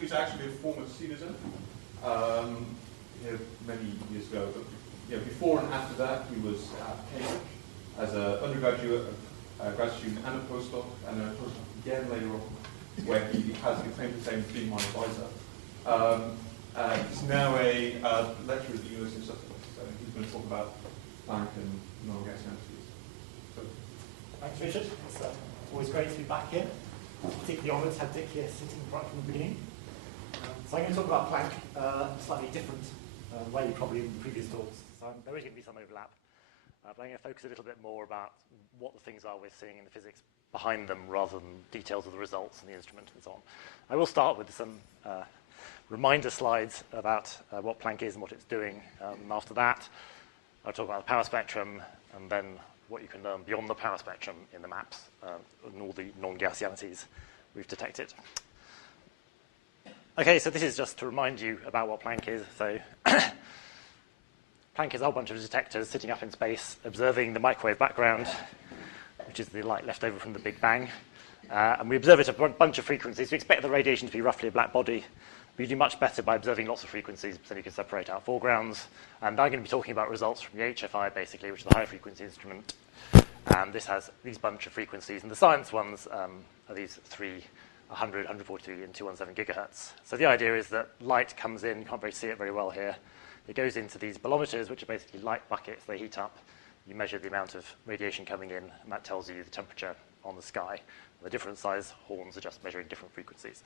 who's actually a former citizen, here many years ago. But before and after that, he was at Cambridge as an undergraduate, grad student, and a postdoc again later on, where he has claimed to fame as being my advisor. He's now a lecturer at the University of Sussex, so he's going to talk about Planck and non-Gaussianities. So. Thanks, Richard. It's always great to be back here. Particularly honoured to have Dick here sitting right from the beginning. So I'm going to talk about Planck in a slightly different way probably in previous talks. So there is going to be some overlap. But I'm going to focus a little bit more about what the things are we're seeing in the physics behind them rather than details of the results and the instrument and so on. I will start with some reminder slides about what Planck is and what it's doing. After that, I'll talk about the power spectrum and then what you can learn beyond the power spectrum in the maps and all the non-Gaussianities we've detected. Okay, so this is just to remind you about what Planck is. So Planck is a whole bunch of detectors sitting up in space, observing the microwave background, which is the light left over from the Big Bang. And we observe it at a bunch of frequencies. We expect the radiation to be roughly a black body. But you do much better by observing lots of frequencies, so you can separate out foregrounds. And I'm going to be talking about results from the HFI, basically, which is the high-frequency instrument. And this has these bunch of frequencies. And the science ones are these 100, 143, and 217 gigahertz. So the idea is that light comes in. You can't really see it very well here. It goes into these bolometers, which are basically light buckets. They heat up. You measure the amount of radiation coming in, and that tells you the temperature on the sky. The different size horns are just measuring different frequencies.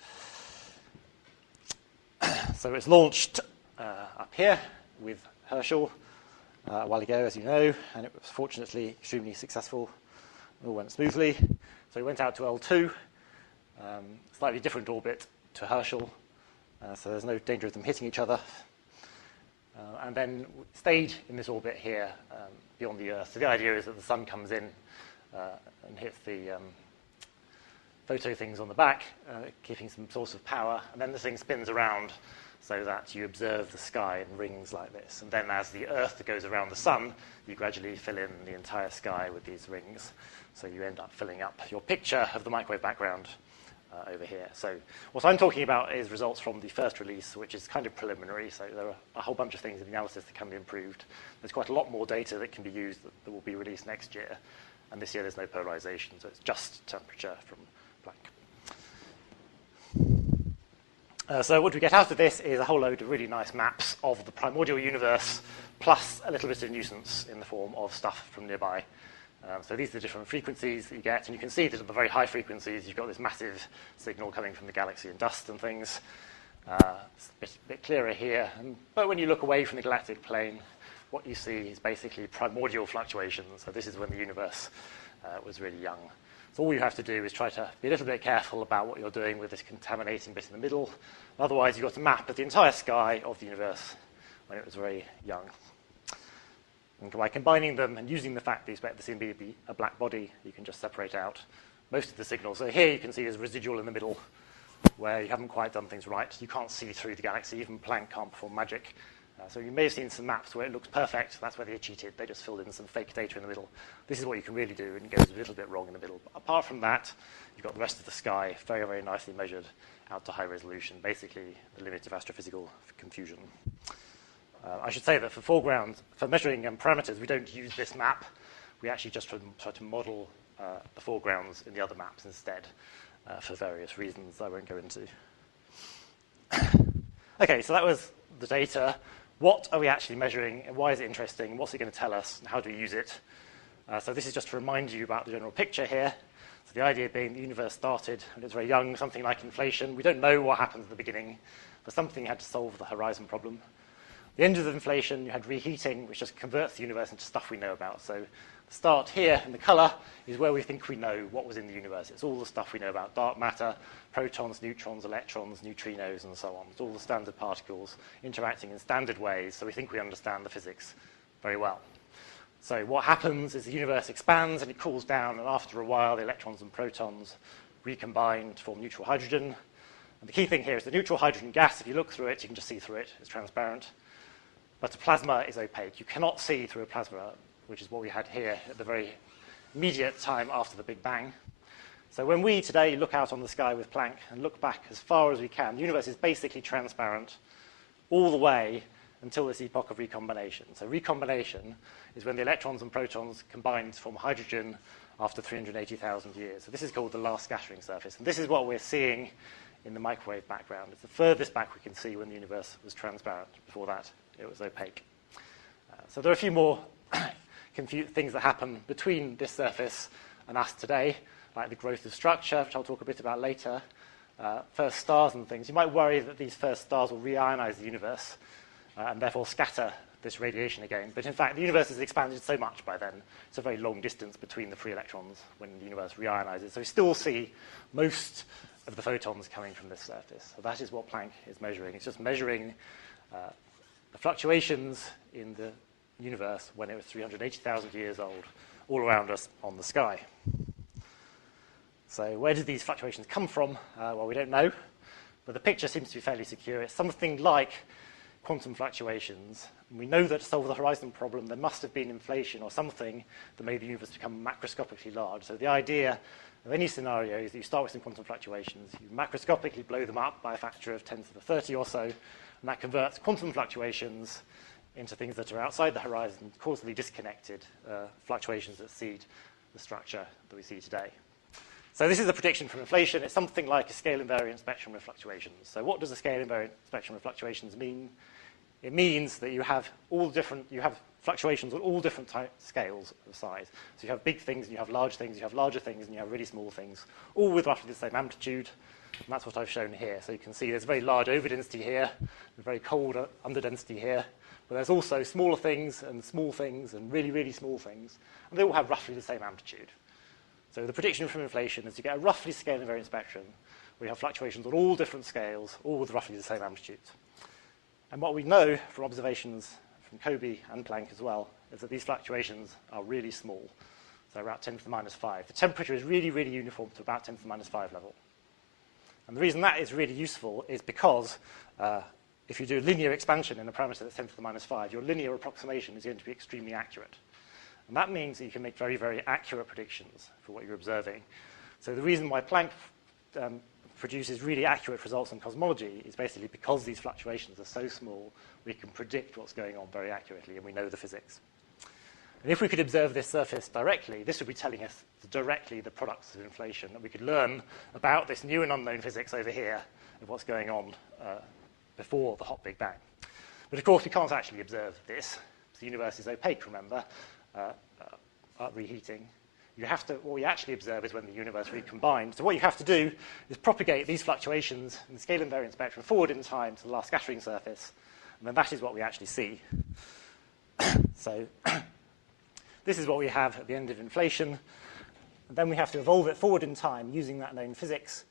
So it's launched up here with Herschel a while ago, as you know, and it was fortunately extremely successful. It all went smoothly. So we went out to L2, slightly different orbit to Herschel, so there's no danger of them hitting each other. And then stayed in this orbit here beyond the Earth. So the idea is that the sun comes in and hits the photo things on the back, keeping some source of power, and then the thing spins around so that you observe the sky in rings like this. And then as the Earth goes around the sun, you gradually fill in the entire sky with these rings. So you end up filling up your picture of the microwave background over here. So what I'm talking about is results from the first release, which is kind of preliminary. So there are a whole bunch of things in the analysis that can be improved. There's quite a lot more data that can be used that will be released next year. And this year there's no polarization, so it's just temperature from Planck. So what we get out of this is a whole load of really nice maps of the primordial universe, plus a little bit of nuisance in the form of stuff from nearby. So these are the different frequencies that you get, and you can see that at the very high frequencies, you've got this massive signal coming from the galaxy and dust and things. It's a bit clearer here, but when you look away from the galactic plane, what you see is basically primordial fluctuations. So this is when the universe was really young. So all you have to do is try to be a little bit careful about what you're doing with this contaminating bit in the middle. Otherwise, you've got a map of the entire sky of the universe when it was very young. And by combining them and using the fact that you expect the CMB to be a black body, you can just separate out most of the signals. So here you can see there's residual in the middle where you haven't quite done things right. You can't see through the galaxy. Even Planck can't perform magic. So you may have seen some maps where it looks perfect. That's where they cheated. They just filled in some fake data in the middle. This is what you can really do, and it goes a little bit wrong in the middle. But apart from that, you've got the rest of the sky very, very nicely measured out to high resolution, basically the limit of astrophysical confusion. I should say that for foreground, for measuring parameters, we don't use this map. We actually just try to model the foregrounds in the other maps instead for various reasons I won't go into. Okay, so that was the data. What are we actually measuring, and why is it interesting? What's it going to tell us, and how do we use it? So this is just to remind you about the general picture here. So the idea being the universe started when it was very young, something like inflation. We don't know what happened at the beginning, but something had to solve the horizon problem. At the end of the inflation, you had reheating, which just converts the universe into stuff we know about. So the start here in the color is where we think we know what was in the universe. It's all the stuff we know about dark matter, protons, neutrons, electrons, neutrinos, and so on. It's all the standard particles interacting in standard ways, so we think we understand the physics very well. So what happens is the universe expands and it cools down, and after a while, the electrons and protons recombine to form neutral hydrogen. And the key thing here is the neutral hydrogen gas, if you look through it, you can just see through it. It's transparent. But a plasma is opaque. You cannot see through a plasma, which is what we had here at the very immediate time after the Big Bang. So when we today look out on the sky with Planck and look back as far as we can, the universe is basically transparent all the way until this epoch of recombination. So recombination is when the electrons and protons combine to form hydrogen after 380,000 years. So this is called the last scattering surface. And this is what we're seeing in the microwave background. It's the furthest back we can see when the universe was transparent. Before that, it was opaque. So there are a few more things that happen between this surface and us today, like the growth of structure, which I'll talk a bit about later, first stars and things. You might worry that these first stars will reionize the universe and therefore scatter this radiation again. But in fact, the universe has expanded so much by then. It's a very long distance between the free electrons when the universe reionizes. So we still see most of the photons coming from this surface. So that is what Planck is measuring. It's just measuring the fluctuations in the universe when it was 380,000 years old, all around us on the sky. So where did these fluctuations come from? Well, we don't know, but the picture seems to be fairly secure. It's something like quantum fluctuations. And we know that to solve the horizon problem, there must have been inflation or something that made the universe become macroscopically large. So the idea of any scenario is that you start with some quantum fluctuations, you macroscopically blow them up by a factor of 10 to the 30 or so, and that converts quantum fluctuations into things that are outside the horizon, causally disconnected fluctuations that seed the structure that we see today. So this is a prediction from inflation. It's something like a scale invariant spectrum of fluctuations. So what does a scale invariant spectrum of fluctuations mean? It means that you have fluctuations on all different scales of size. So you have big things, and you have large things, you have larger things, and you have really small things, all with roughly the same amplitude. And that's what I've shown here. So you can see there's a very large overdensity here, a very cold underdensity here. But there's also smaller things and really, really small things. And they all have roughly the same amplitude. So the prediction from inflation is you get a roughly scale invariant spectrum where you have fluctuations on all different scales, all with roughly the same amplitudes. And what we know from observations from Kobe and Planck as well is that these fluctuations are really small, so about 10 to the minus 5. The temperature is really, really uniform to about 10 to the minus 5 level. And the reason that is really useful is because if you do linear expansion in a parameter that's 10 to the minus 5, your linear approximation is going to be extremely accurate. And that means that you can make very, very accurate predictions for what you're observing. So the reason why Planck produces really accurate results in cosmology is basically because these fluctuations are so small, we can predict what's going on very accurately, and we know the physics. And if we could observe this surface directly, this would be telling us directly the products of inflation, and we could learn about this new and unknown physics over here of what's going on before the hot Big Bang. But of course, we can't actually observe this. The universe is opaque, remember. Reheating. What we actually observe is when the universe recombines. So what you have to do is propagate these fluctuations in the scale invariant spectrum forward in time to the last scattering surface, and then that is what we actually see. So this is what we have at the end of inflation, and then we have to evolve it forward in time using that known physics.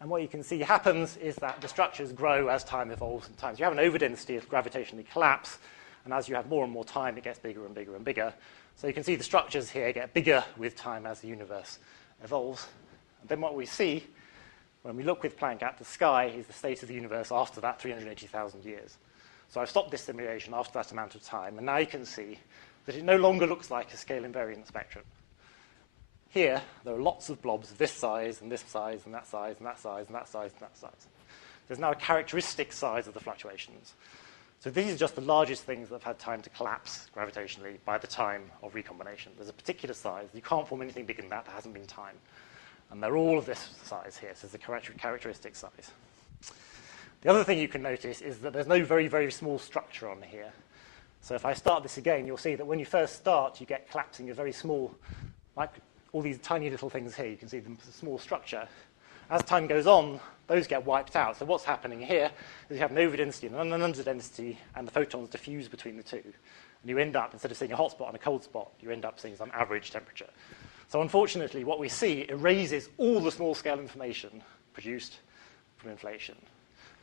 And what you can see happens is that the structures grow as time evolves in time. So you have an overdensity of gravitationally collapse, and as you have more and more time, it gets bigger and bigger and bigger. So you can see the structures here get bigger with time as the universe evolves. And then what we see when we look with Planck at the sky is the state of the universe after that 380,000 years. So I've stopped this simulation after that amount of time, and now you can see that it no longer looks like a scale invariant spectrum. Here, there are lots of blobs of this size, and this size, and that size, and that size, and that size, and that size. There's now a characteristic size of the fluctuations. So these are just the largest things that have had time to collapse gravitationally by the time of recombination. There's a particular size. You can't form anything bigger than that. There hasn't been time. And they're all of this size here. So there's a characteristic size. The other thing you can notice is that there's no very, very small structure on here. So if I start this again, you'll see that when you first start, you get collapsing of very small, like all these tiny little things here. You can see them as a small structure. As time goes on, those get wiped out. So what's happening here is you have an overdensity and an underdensity, and the photons diffuse between the two. And you end up, instead of seeing a hot spot and a cold spot, you end up seeing some average temperature. So unfortunately, what we see erases all the small-scale information produced from inflation.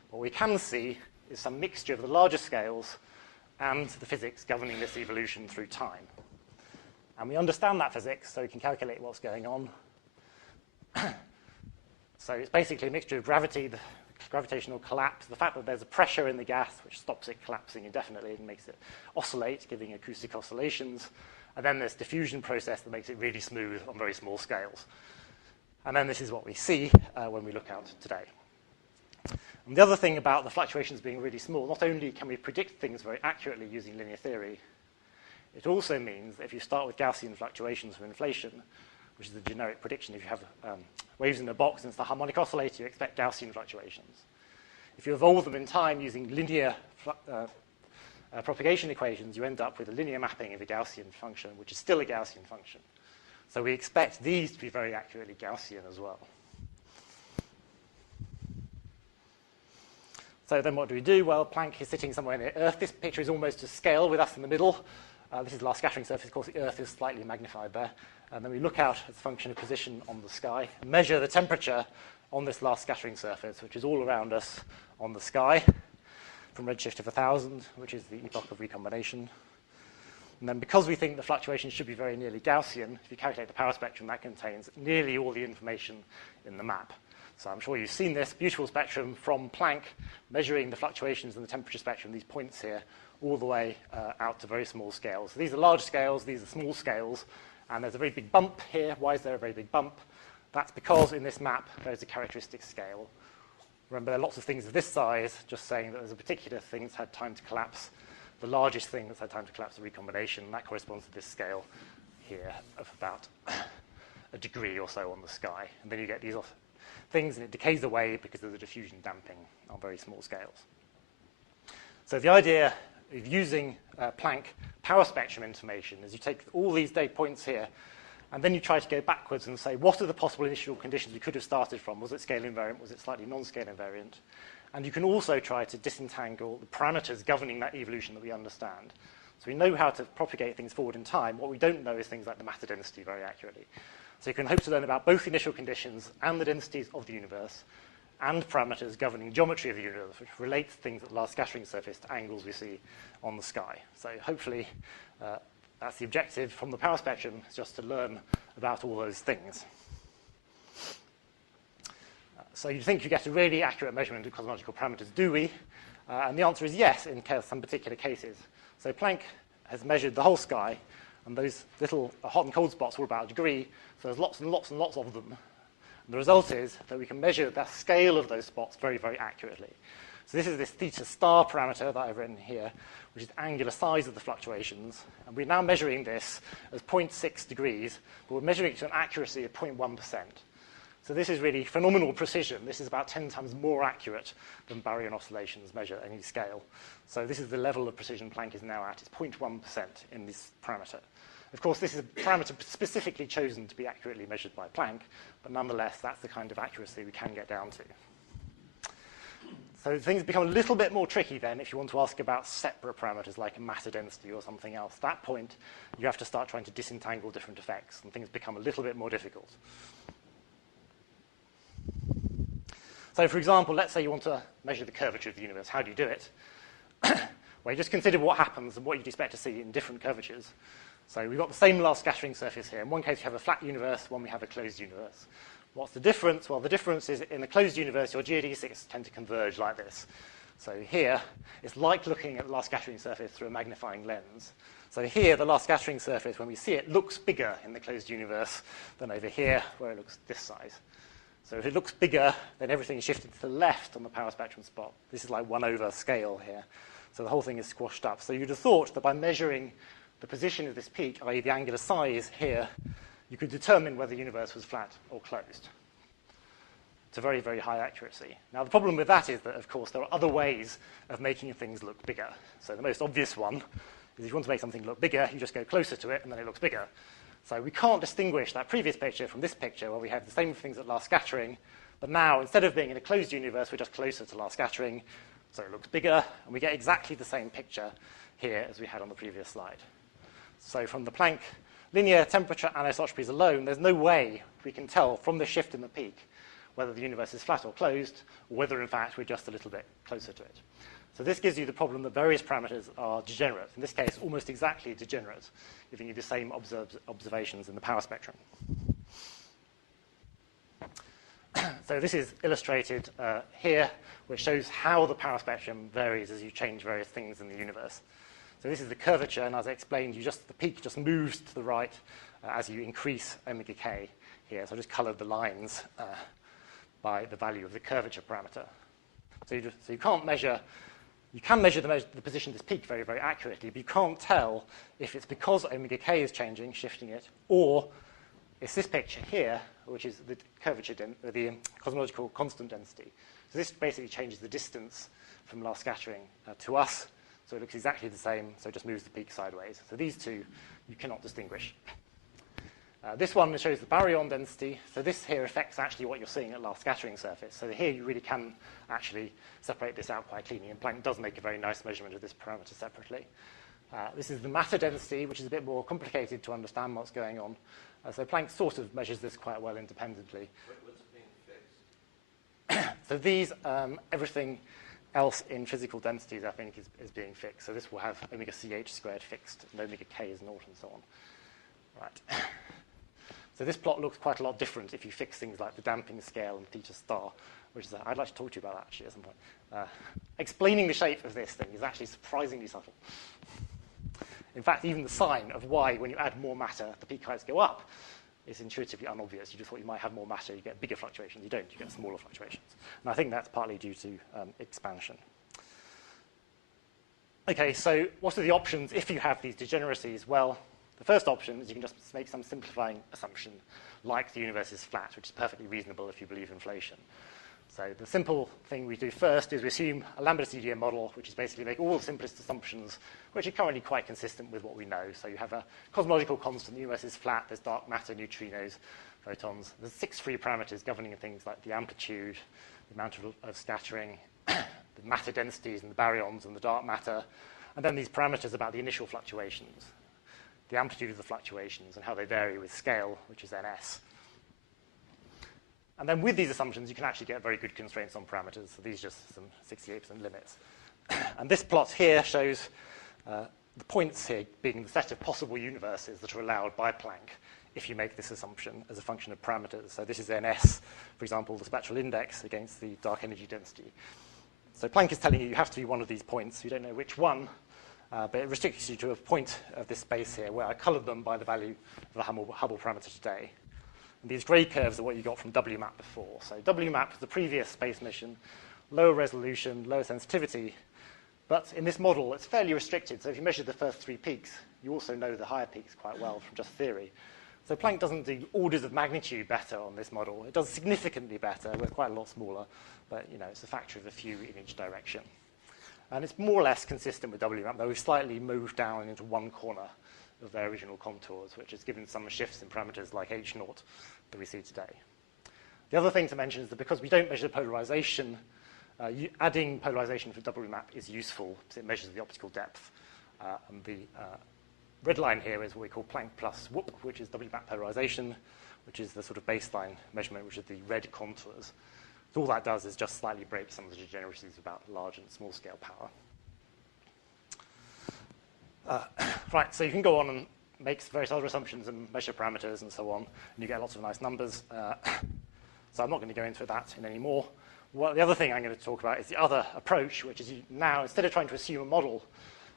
What we can see is some mixture of the larger scales and the physics governing this evolution through time. And we understand that physics, so we can calculate what's going on. So it's basically a mixture of gravity, the gravitational collapse, the fact that there's a pressure in the gas which stops it collapsing indefinitely and makes it oscillate, giving acoustic oscillations, and then this diffusion process that makes it really smooth on very small scales. And then this is what we see when we look out today. And the other thing about the fluctuations being really small, not only can we predict things very accurately using linear theory, it also means that if you start with Gaussian fluctuations from inflation, which is a generic prediction, if you have waves in a box and it's the harmonic oscillator, you expect Gaussian fluctuations. If you evolve them in time using linear propagation equations, you end up with a linear mapping of a Gaussian function, which is still a Gaussian function. So we expect these to be very accurately Gaussian as well. So then what do we do? Well, Planck is sitting somewhere near Earth. This picture is almost to scale with us in the middle. This is the last scattering surface. Of course, the Earth is slightly magnified there. And then we look out as a function of position on the sky, measure the temperature on this last scattering surface, which is all around us on the sky, from redshift of 1,000, which is the epoch of recombination. And then because we think the fluctuations should be very nearly Gaussian, if you calculate the power spectrum, that contains nearly all the information in the map. So I'm sure you've seen this beautiful spectrum from Planck, measuring the fluctuations in the temperature spectrum, these points here, all the way out to very small scales. So these are large scales, these are small scales, and there's a very big bump here. Why is there a very big bump? That's because in this map, there's a characteristic scale. Remember, there are lots of things of this size, just saying that there's a particular thing that's had time to collapse. The largest thing that's had time to collapse is recombination, and that corresponds to this scale here of about a degree or so on the sky. And then you get these things, and it decays away because of the diffusion damping on very small scales. So the idea of using Planck power spectrum information is you take all these data points here, and then you try to go backwards and say, what are the possible initial conditions we could have started from? Was it scale invariant? Was it slightly non-scale invariant? And you can also try to disentangle the parameters governing that evolution that we understand. So we know how to propagate things forward in time. What we don't know is things like the matter density very accurately. So you can hope to learn about both initial conditions and the densities of the universe and parameters governing geometry of the universe, which relates things at last scattering surface to angles we see on the sky. So hopefully that's the objective from the power spectrum, is just to learn about all those things. So you think you get a really accurate measurement of cosmological parameters, do we? And the answer is yes, in some particular cases. So Planck has measured the whole sky, and those little hot and cold spots are about a degree, so there's lots and lots and lots of them. And the result is that we can measure the scale of those spots very, very accurately. So this is this theta star parameter that I've written here, which is the angular size of the fluctuations. And we're now measuring this as 0.6 degrees, but we're measuring it to an accuracy of 0.1%. So this is really phenomenal precision. This is about 10 times more accurate than baryon oscillations measure at any scale. So this is the level of precision Planck is now at. It's 0.1% in this parameter. Of course, this is a parameter specifically chosen to be accurately measured by Planck, but nonetheless, that's the kind of accuracy we can get down to. So things become a little bit more tricky then if you want to ask about separate parameters like a matter density or something else. At that point, you have to start trying to disentangle different effects, and things become a little bit more difficult. So for example, let's say you want to measure the curvature of the universe. How do you do it? Well, you just consider what happens and what you'd expect to see in different curvatures. So we've got the same last scattering surface here. In one case, you have a flat universe, one we have a closed universe. What's the difference? Well, the difference is in the closed universe, your geodesics tend to converge like this. So here, it's like looking at the last scattering surface through a magnifying lens. So here, the last scattering surface, when we see it, looks bigger in the closed universe than over here, where it looks this size. So if it looks bigger, then everything is shifted to the left on the power spectrum spot. This is like 1 over scale here. So the whole thing is squashed up. So you'd have thought that by measuring the position of this peak, i.e. the angular size here, you could determine whether the universe was flat or closed to very, very high accuracy. Now, the problem with that is that, of course, there are other ways of making things look bigger. So the most obvious one is if you want to make something look bigger, you just go closer to it, and then it looks bigger. So we can't distinguish that previous picture from this picture where we have the same things at last scattering, but now, instead of being in a closed universe, we're just closer to last scattering, so it looks bigger, and we get exactly the same picture here as we had on the previous slide. So from the Planck linear temperature anisotropies alone, there's no way we can tell from the shift in the peak whether the universe is flat or closed, or whether, in fact, we're just a little bit closer to it. So this gives you the problem that various parameters are degenerate. In this case, almost exactly degenerate, giving you the same observations in the power spectrum. So this is illustrated here, which shows how the power spectrum varies as you change various things in the universe. So this is the curvature, and as I explained, the peak just moves to the right as you increase omega k here. So I just colored the lines by the value of the curvature parameter. So you can't measure, you can measure the position of this peak very, very accurately, but you can't tell if it's because omega k is changing, shifting it, or it's this picture here, which is the curvature, the cosmological constant density. So this basically changes the distance from last scattering to us. So it looks exactly the same, so it just moves the peak sideways. So these two you cannot distinguish. This one shows the baryon density. So this here affects actually what you're seeing at last scattering surface. So here you really can actually separate this out quite cleanly, and Planck does make a very nice measurement of this parameter separately. This is the matter density, which is a bit more complicated to understand what's going on. So Planck sort of measures this quite well independently. What's being fixed? So these, everything else in physical densities, I think, is being fixed. So this will have omega ch squared fixed, and omega k is naught, and so on. Right. So this plot looks quite a lot different if you fix things like the damping scale and theta star, which is, I'd like to talk to you about that actually at some point. Explaining the shape of this thing is actually surprisingly subtle. In fact, even the sign of why, when you add more matter, the peak heights go up is intuitively unobvious. You just thought you might have more matter, you get bigger fluctuations. You don't, you get smaller fluctuations. And I think that's partly due to expansion. Okay, so what are the options if you have these degeneracies? Well, the first option is you can just make some simplifying assumption, like the universe is flat, which is perfectly reasonable if you believe inflation. So the simple thing we do first is we assume a lambda CDM model, which is basically make all the simplest assumptions, which are currently quite consistent with what we know. So you have a cosmological constant, the universe is flat, there's dark matter, neutrinos, photons. There's 6 free parameters governing things like the amplitude, the amount of scattering, the matter densities and the baryons and the dark matter, and then these parameters about the initial fluctuations, the amplitude of the fluctuations and how they vary with scale, which is ns. And then with these assumptions, you can actually get very good constraints on parameters. So these are just some 68% limits. And this plot here shows the points here being the set of possible universes that are allowed by Planck if you make this assumption as a function of parameters. So this is ns, for example, the spectral index against the dark energy density. So Planck is telling you have to be one of these points. You don't know which one, but it restricts you to a point of this space here where I colored them by the value of the Hubble parameter today. And these gray curves are what you got from WMAP before. So WMAP was the previous space mission, lower resolution, lower sensitivity. But in this model, it's fairly restricted. So if you measure the first 3 peaks, you also know the higher peaks quite well from just theory. So Planck doesn't do orders of magnitude better on this model. It does significantly better. We're quite a lot smaller. But it's a factor of a few in each direction. And it's more or less consistent with WMAP, though we've slightly moved down into one corner of their original contours, which has given some shifts in parameters like H0 that we see today. The other thing to mention is that because we don't measure polarization, adding polarization for WMAP is useful because it measures the optical depth. And the red line here is what we call Planck plus whoop, which is WMAP polarization, which is the sort of baseline measurement, which is the red contours. So all that does is just slightly break some of the degeneracies about large and small scale power. Right, so you can go on and make various other assumptions and measure parameters and so on, and you get lots of nice numbers. So I'm not going to go into that in any more. Well, the other thing I'm going to talk about is the other approach, which is now, instead of trying to assume a model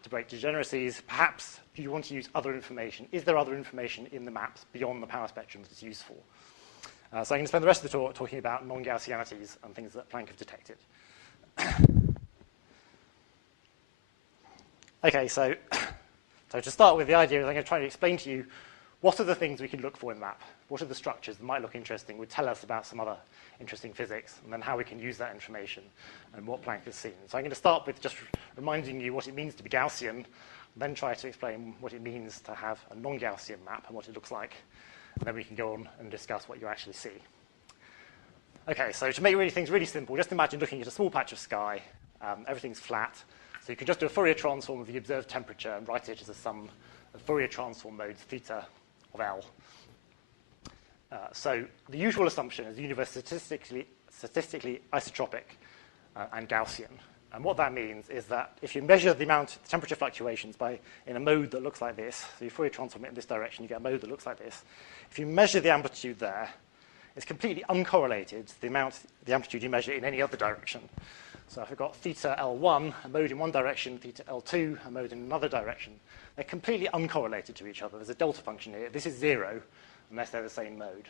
to break degeneracies, perhaps you want to use other information. Is there other information in the maps beyond the power spectrum that's useful? So I'm going to spend the rest of the talk talking about non-Gaussianities and things that Planck have detected. Okay, so to start with, the idea is I'm going to try to explain to you what are the things we can look for in the map, what are the structures that might look interesting, would tell us about some other interesting physics, and then how we can use that information and what Planck has seen. So I'm going to start with just reminding you what it means to be Gaussian, and then try to explain what it means to have a non-Gaussian map and what it looks like, and then we can go on and discuss what you actually see. Okay, so to make things really simple, just imagine looking at a small patch of sky. Everything's flat. So you can just do a Fourier transform of the observed temperature and write it as a sum of Fourier transform modes theta of L. So the usual assumption is the universe statistically isotropic and Gaussian. And what that means is that if you measure the amount of temperature fluctuations in a mode that looks like this, so you Fourier transform it in this direction, you get a mode that looks like this. If you measure the amplitude there, it's completely uncorrelated to the amplitude you measure in any other direction. So if I've got theta L1, a mode in one direction, theta L2, a mode in another direction, they're completely uncorrelated to each other. There's a delta function here. This is 0 unless they're the same mode.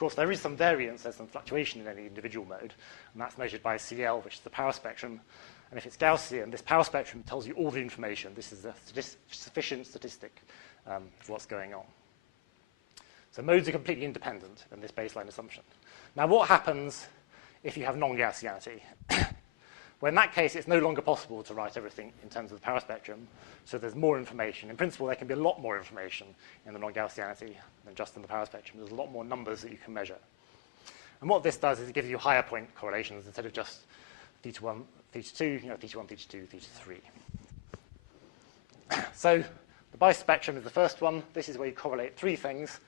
course, there is some variance, there's some fluctuation in any individual mode, and that's measured by CL, which is the power spectrum. And if it's Gaussian, this power spectrum tells you all the information. This is a sufficient statistic for what's going on. So modes are completely independent in this baseline assumption. Now, what happens if you have non-Gaussianity? Well, in that case, it's no longer possible to write everything in terms of the power spectrum, so there's more information. In principle, there can be a lot more information in the non-Gaussianity than just in the power spectrum. There's a lot more numbers that you can measure. And what this does is it gives you higher point correlations instead of just theta 1, theta 2, theta 1, theta 2, theta 3. So the bispectrum is the first one. This is where you correlate three things.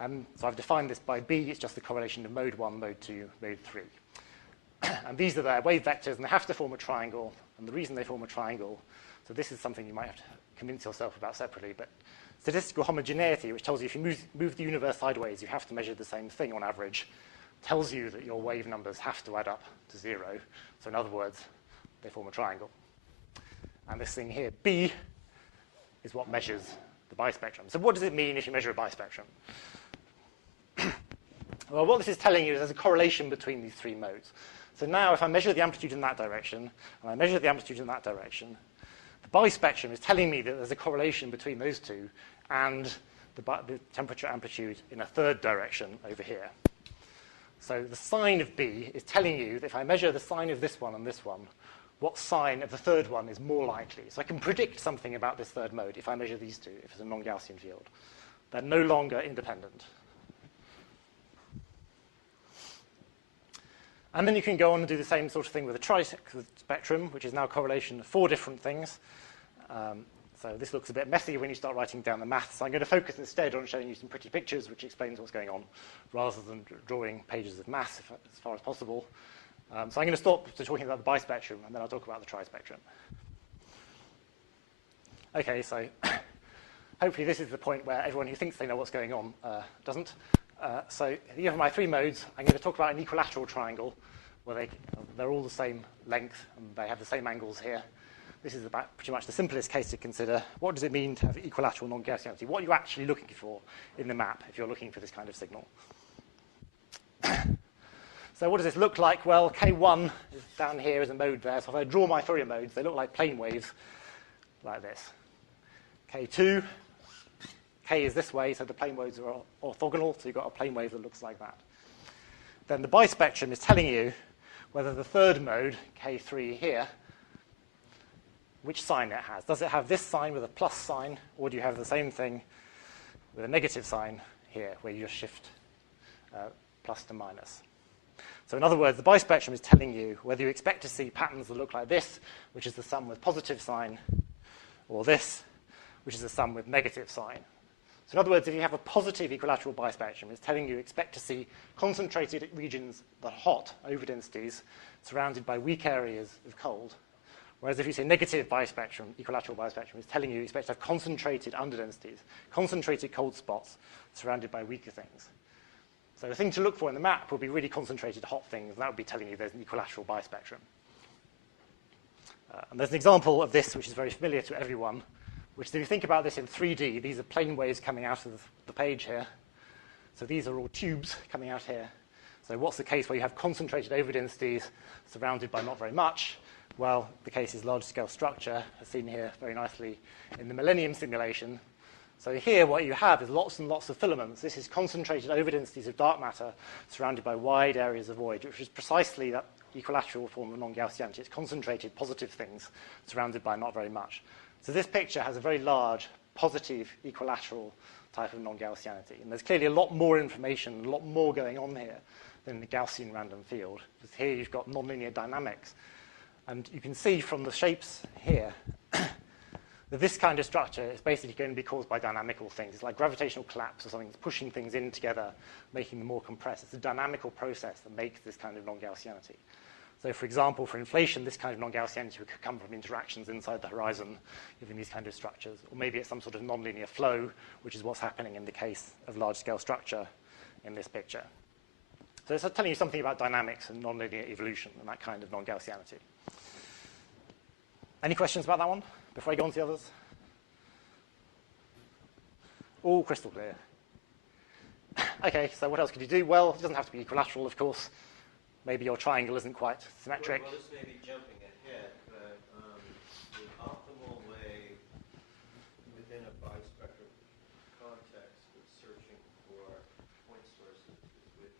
So I've defined this by B. It's just the correlation of mode 1, mode 2, mode 3. And these are their wave vectors, and they have to form a triangle. And the reason they form a triangle, so this is something you might have to convince yourself about separately, but statistical homogeneity, which tells you if you move the universe sideways, you have to measure the same thing on average, tells you that your wave numbers have to add up to 0. So in other words, they form a triangle. And this thing here, B, is what measures the bispectrum. So what does it mean if you measure a bispectrum? Well, what this is telling you is there's a correlation between these three modes. So now if I measure the amplitude in that direction, and I measure the amplitude in that direction, the bispectrum is telling me that there's a correlation between those two and the temperature amplitude in a third direction over here. So the sign of B is telling you that if I measure the sign of this one and this one, what sign of the third one is more likely. So I can predict something about this third mode if I measure these two, if it's a non-Gaussian field. They're no longer independent. And then you can go on and do the same sort of thing with a trispectrum, which is now a correlation of 4 different things. So this looks a bit messy when you start writing down the maths. So I'm going to focus instead on showing you some pretty pictures which explains what's going on, rather than drawing pages of maths as far as possible. So I'm going to stop talking about the bispectrum, and then I'll talk about the trispectrum. Okay, so hopefully this is the point where everyone who thinks they know what's going on doesn't. So you have my 3 modes. I'm going to talk about an equilateral triangle where they're all the same length and they have the same angles here. This is about pretty much the simplest case to consider. What does it mean to have equilateral non-Gaussianity? What are you actually looking for in the map if you're looking for this kind of signal? So what does this look like? Well, K1 is down here as a mode there. So if I draw my Fourier modes, they look like plane waves like this. K2, K is this way, so the plane waves are orthogonal, so you've got a plane wave that looks like that. Then the bispectrum is telling you whether the third mode, K3 here, which sign it has. Does it have this sign with a plus sign, or do you have the same thing with a negative sign here, where you just shift plus to minus? So in other words, the bispectrum is telling you whether you expect to see patterns that look like this, which is the sum with positive sign, or this, which is the sum with negative sign. So in other words, if you have a positive equilateral bispectrum, it's telling you expect to see concentrated regions that are hot, overdensities, surrounded by weak areas of cold. Whereas if you say negative bispectrum, equilateral bispectrum, it's telling you expect to have concentrated underdensities, concentrated cold spots, surrounded by weaker things. So the thing to look for in the map would be really concentrated hot things, and that would be telling you there's an equilateral bispectrum. And there's an example of this which is very familiar to everyone, which is if you think about this in 3D, these are plane waves coming out of the page here. So these are all tubes coming out here. So what's the case where you have concentrated overdensities surrounded by not very much? Well, the case is large-scale structure, as seen here very nicely in the Millennium simulation. So here what you have is lots and lots of filaments. This is concentrated overdensities of dark matter surrounded by wide areas of void, which is precisely that equilateral form of non-Gaussianity. It's concentrated positive things surrounded by not very much. So this picture has a very large positive equilateral type of non-Gaussianity. And there's clearly a lot more information, a lot more going on here than the Gaussian random field. Because here you've got nonlinear dynamics. And you can see from the shapes here that this kind of structure is basically going to be caused by dynamical things. It's like gravitational collapse or something that's pushing things in together, making them more compressed. It's a dynamical process that makes this kind of non-Gaussianity. So, for example, for inflation, this kind of non-Gaussianity could come from interactions inside the horizon, giving these kind of structures. Or maybe it's some sort of nonlinear flow, which is what's happening in the case of large-scale structure in this picture. So it's telling you something about dynamics and nonlinear evolution and that kind of non-Gaussianity. Any questions about that one before I go on to the others? All crystal clear. Okay, so what else could you do? Well, it doesn't have to be equilateral, of course. Maybe your triangle isn't quite symmetric. Well, this may be jumping ahead, but the optimal way within a bispectrum context with searching for point sources is which?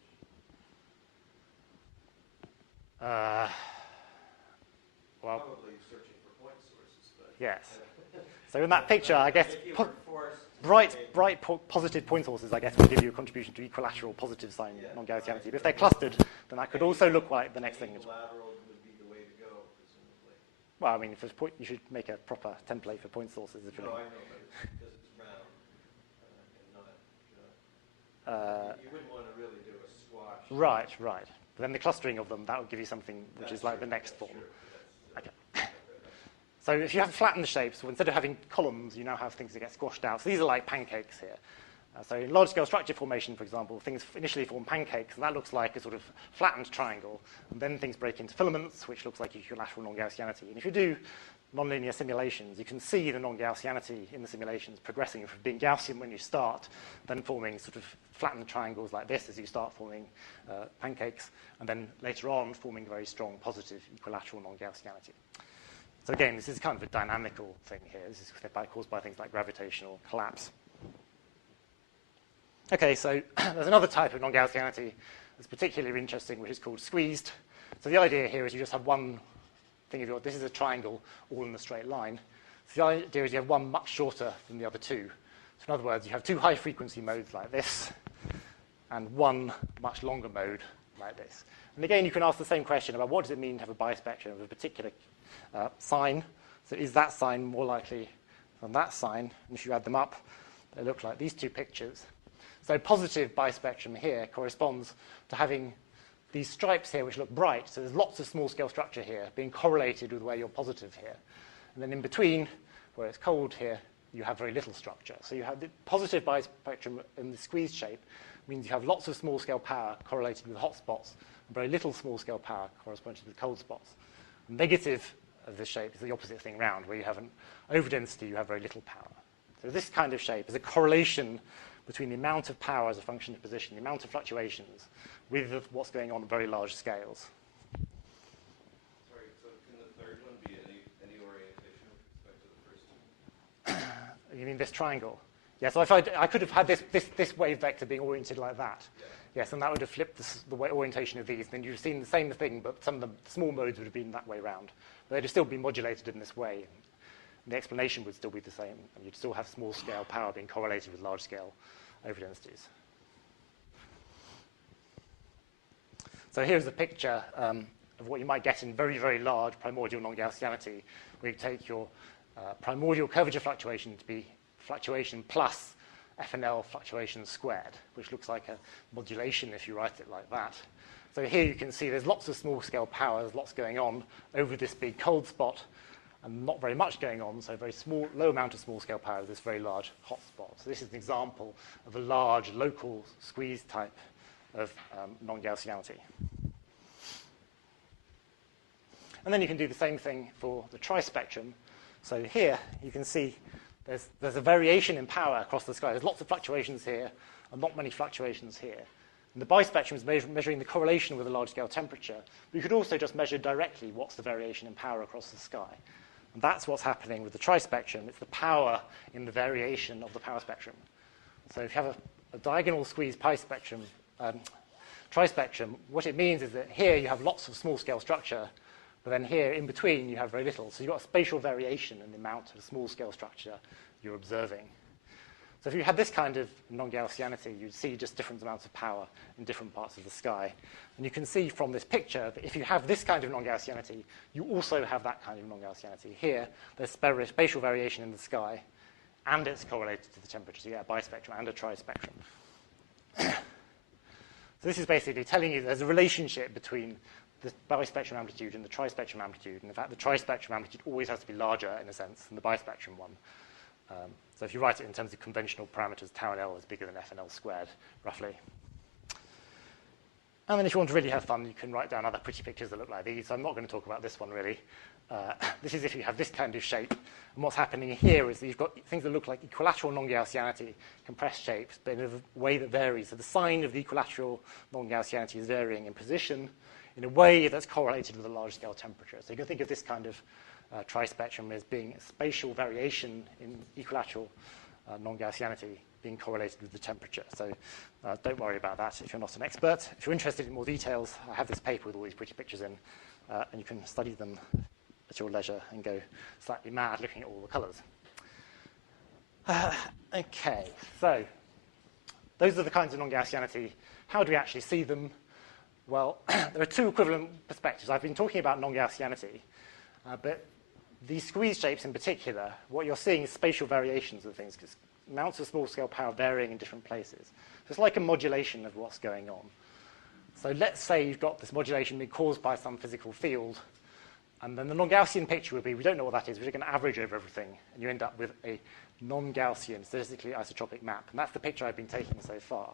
Well, Probably searching for point sources, but yes. So in that picture, I guess if you were forced to bright positive point sources, I guess, will give you a contribution to equilateral positive sign non-Gaussianity. But if they're clustered, then that could also look like the next thing. equilateral would be the way to go, presumably. Well, I mean, if there's you should make a proper template for point sources. If you No, like. I know, but it's because it's round and not, you wouldn't want to really do a squash. Right. But then the clustering of them, that would give you something which is like the next form. Okay. So if you have flattened shapes, well, instead of having columns, you now have things that get squashed out. So these are like pancakes here. So in large-scale structure formation, for example, things initially form pancakes, and that looks like a sort of flattened triangle. And then things break into filaments, which looks like equilateral non-Gaussianity. And if you do nonlinear simulations, you can see the non-Gaussianity in the simulations progressing from being Gaussian when you start, then forming sort of flattened triangles like this as you start forming pancakes, and then later on forming very strong positive equilateral non-Gaussianity. So again, this is kind of a dynamical thing here. This is caused by things like gravitational collapse. Okay, so there's another type of non-Gaussianity that's particularly interesting, which is called squeezed. So the idea here is you just have one thing of yours. This is a triangle all in a straight line. So the idea is you have one much shorter than the other two. So in other words, you have two high-frequency modes like this and one much longer mode like this. And again, you can ask the same question about what does it mean to have a bispectrum of a particular sign. So is that sign more likely than that sign? And if you add them up, they look like these two pictures. So positive bispectrum here corresponds to having these stripes here which look bright. So there's lots of small-scale structure here being correlated with where you're positive here. And then in between, where it's cold here, you have very little structure. So you have the positive bispectrum in the squeezed shape means you have lots of small-scale power correlated with hot spots and very little small-scale power corresponding with cold spots. And negative of this shape is the opposite thing round, where you have an overdensity, you have very little power. So this kind of shape is a correlation between the amount of power as a function of position, the amount of fluctuations, with what's going on at very large scales. Sorry, so can the third one be any orientation with respect to the first two? You mean this triangle? Yeah, so if I could have had this wave vector being oriented like that. Yeah. Yes, and that would have flipped the orientation of these. Then you'd have seen the same thing, but some of the small modes would have been that way around. But they'd have still been modulated in this way. And the explanation would still be the same. And you'd still have small-scale power being correlated with large-scale overdensities. So here's a picture of what you might get in very, very large primordial non-Gaussianity, where you take your primordial curvature fluctuation to be fluctuation plus FNL fluctuation squared, which looks like a modulation if you write it like that. So here you can see there's lots of small-scale power, there's lots going on over this big cold spot, and not very much going on, so very low amount of small-scale power, this very large hot spot. So this is an example of a large local squeeze type of non-Gaussianity. And then you can do the same thing for the trispectrum. So here you can see there's a variation in power across the sky. There's lots of fluctuations here and not many fluctuations here. And the bispectrum is measuring the correlation with a large-scale temperature. But you could also just measure directly what's the variation in power across the sky. And that's what's happening with the trispectrum. It's the power in the variation of the power spectrum. So if you have a diagonal squeeze trispectrum, what it means is that here you have lots of small-scale structure, but then here in between you have very little. So you've got a spatial variation in the amount of small-scale structure you're observing. So if you had this kind of non-Gaussianity, you'd see just different amounts of power in different parts of the sky. And you can see from this picture that if you have this kind of non-Gaussianity, you also have that kind of non-Gaussianity. Here, there's spatial variation in the sky, and it's correlated to the temperature. So you get a bispectrum and a trispectrum. So this is basically telling you there's a relationship between the bispectrum amplitude and the trispectrum amplitude. And in fact, the trispectrum amplitude always has to be larger, in a sense, than the bispectrum one. So if you write it in terms of conventional parameters, tau and L is bigger than FNL squared, roughly. And then if you want to really have fun, you can write down other pretty pictures that look like these. So I'm not going to talk about this one, really. This is if you have this kind of shape. And what's happening here is that you've got things that look like equilateral non-Gaussianity, compressed shapes, but in a way that varies. So the sign of the equilateral non-Gaussianity is varying in position in a way that's correlated with a large-scale temperature. So you can think of this kind of trispectrum as being a spatial variation in equilateral non-Gaussianity being correlated with the temperature. So don't worry about that if you're not an expert. If you're interested in more details, I have this paper with all these pretty pictures in, and you can study them at your leisure and go slightly mad looking at all the colors. Okay, so those are the kinds of non-Gaussianity. How do we actually see them? Well, there are two equivalent perspectives. I've been talking about non-Gaussianity, but these squeeze shapes in particular, what you're seeing is spatial variations of things, because amounts of small-scale power varying in different places. So it's like a modulation of what's going on. So let's say you've got this modulation being caused by some physical field, and then the non-Gaussian picture would be, we don't know what that is, we're going to average over everything, and you end up with a non-Gaussian, statistically isotropic map. And that's the picture I've been taking so far.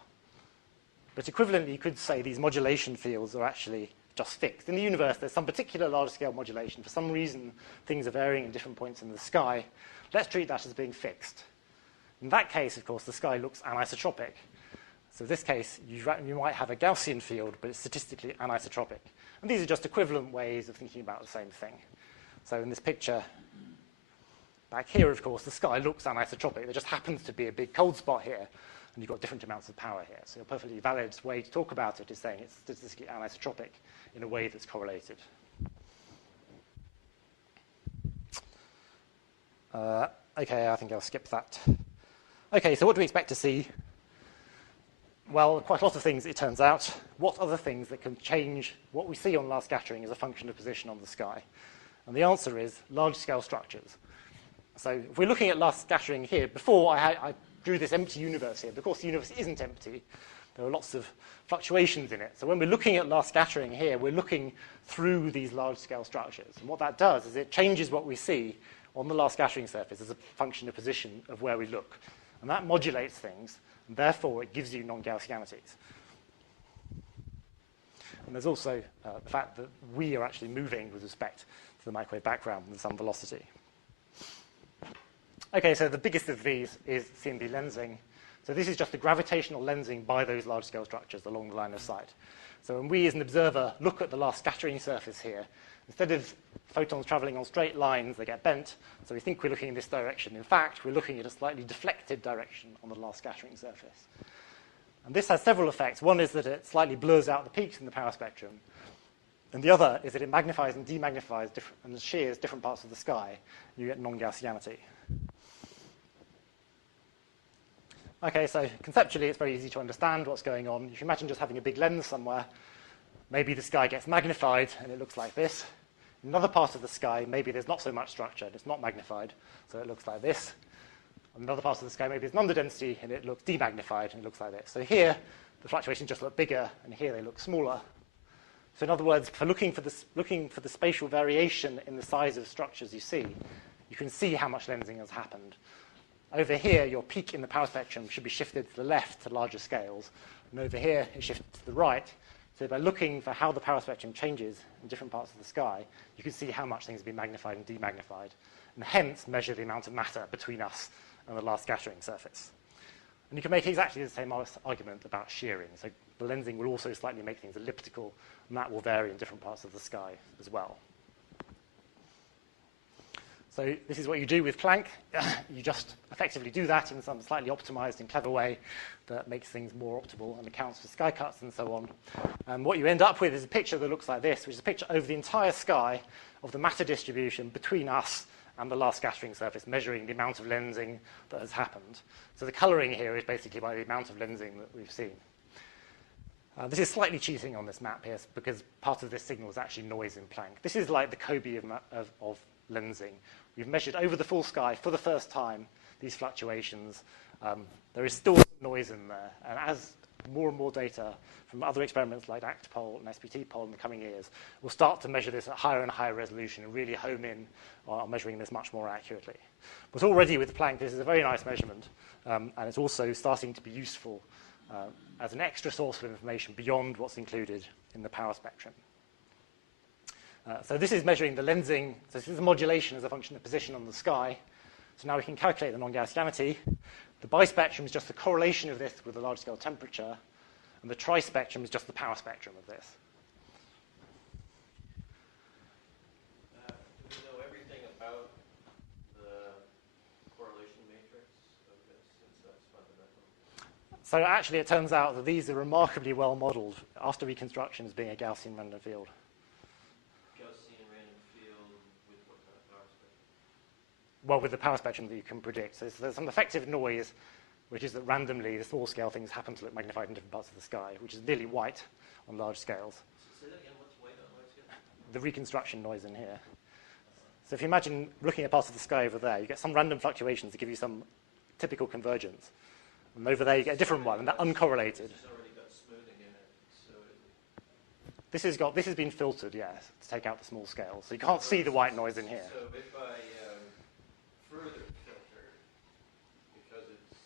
But equivalently, you could say these modulation fields are actually just fixed. In the universe, there's some particular large-scale modulation. For some reason, things are varying in different points in the sky. Let's treat that as being fixed. In that case, of course, the sky looks anisotropic. So in this case, you might have a Gaussian field, but it's statistically anisotropic. And these are just equivalent ways of thinking about the same thing. So in this picture back here, of course, the sky looks anisotropic. There just happens to be a big cold spot here, and you've got different amounts of power here. So a perfectly valid way to talk about it is saying it's statistically anisotropic in a way that's correlated. Okay, I think I'll skip that. Okay, so what do we expect to see? Well, quite a lot of things, it turns out. What are the things that can change what we see on last scattering as a function of position on the sky? And the answer is large-scale structures. So if we're looking at last scattering here, before I drew this empty universe here, but of course the universe isn't empty. There are lots of fluctuations in it. So when we're looking at last scattering here, we're looking through these large-scale structures. And what that does is it changes what we see on the last scattering surface as a function of position of where we look. And that modulates things, and therefore it gives you non-Gaussianities. And there's also the fact that we are actually moving with respect to the microwave background with some velocity. Okay, so the biggest of these is CMB Lensing. So this is just the gravitational lensing by those large-scale structures along the line of sight. So when we, as an observer, look at the last scattering surface here, instead of photons traveling on straight lines, they get bent. So we think we're looking in this direction. In fact, we're looking at a slightly deflected direction on the last scattering surface. And this has several effects. One is that it slightly blurs out the peaks in the power spectrum. And the other is that it magnifies and demagnifies and shears different parts of the sky. You get non-Gaussianity. Okay, so conceptually, it's very easy to understand what's going on. If you imagine just having a big lens somewhere, maybe the sky gets magnified, and it looks like this. In another part of the sky, maybe there's not so much structure, and it's not magnified, so it looks like this. In another part of the sky, maybe there's an underdensity, and it looks demagnified, and it looks like this. So here, the fluctuations just look bigger, and here they look smaller. So in other words, for looking for the spatial variation in the size of structures you see, you can see how much lensing has happened. Over here, your peak in the power spectrum should be shifted to the left to larger scales. And over here, it shifts to the right. So by looking for how the power spectrum changes in different parts of the sky, you can see how much things have been magnified and demagnified, and hence measure the amount of matter between us and the last scattering surface. And you can make exactly the same argument about shearing. So the lensing will also slightly make things elliptical, and that will vary in different parts of the sky as well. So this is what you do with Planck. You just effectively do that in some slightly optimized and clever way that makes things more optimal and accounts for sky cuts and so on. And what you end up with is a picture that looks like this, which is a picture over the entire sky of the matter distribution between us and the last scattering surface, measuring the amount of lensing that has happened. So the coloring here is basically by the amount of lensing that we've seen. This is slightly cheating on this map here because part of this signal is actually noise in Planck. This is like the Kobe of lensing. We've measured over the full sky for the first time these fluctuations. There is still noise in there. And as more and more data from other experiments like ACTPOL and SPT-POL in the coming years, we'll start to measure this at higher and higher resolution and really home in on measuring this much more accurately. But already with Planck, this is a very nice measurement. And it's also starting to be useful as an extra source of information beyond what's included in the power spectrum. So this is measuring the lensing. So this is the modulation as a function of position on the sky. So now we can calculate the non-Gaussianity. The bispectrum is just the correlation of this with the large-scale temperature, and the trispectrum is just the power spectrum of this. Do we know everything about the correlation matrix of this, since that's fundamental? So actually, it turns out that these are remarkably well modeled after reconstruction as being a Gaussian random field. Gaussian random field with what kind of power spectrum? Well, with the power spectrum that you can predict. So there's some effective noise, which is that randomly the small-scale things happen to look magnified in different parts of the sky, which is nearly white on large scales. Say that again, what's white on large scale? The reconstruction noise in here. So if you imagine looking at parts of the sky over there, you get some random fluctuations that give you some typical convergence. And over there you get a different one, and they're uncorrelated. It's already got smoothing in it, so This has been filtered, yes, to take out the small scale. So you can't see the white noise in here. So if I further filter, because it's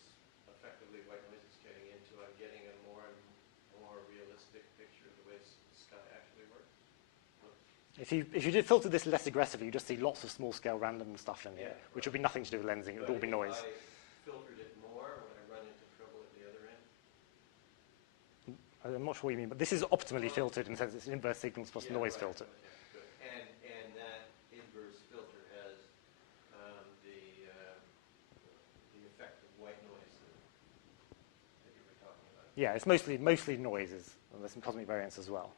effectively white noise it's getting into, I'm getting a more and more realistic picture of the way the sky actually works. If you did filter this less aggressively, you just see lots of small-scale random stuff in here, which would be nothing to do with lensing. It would all be noise. If I filtered it more, when I run into trouble at the other end? I'm not sure what you mean, but this is optimally filtered in the sense it's an inverse signals plus noise filter. Okay, good. And that inverse filter has the effect of white noise that you were talking about. Yeah, it's mostly noises, and there's some cosmic variance as well.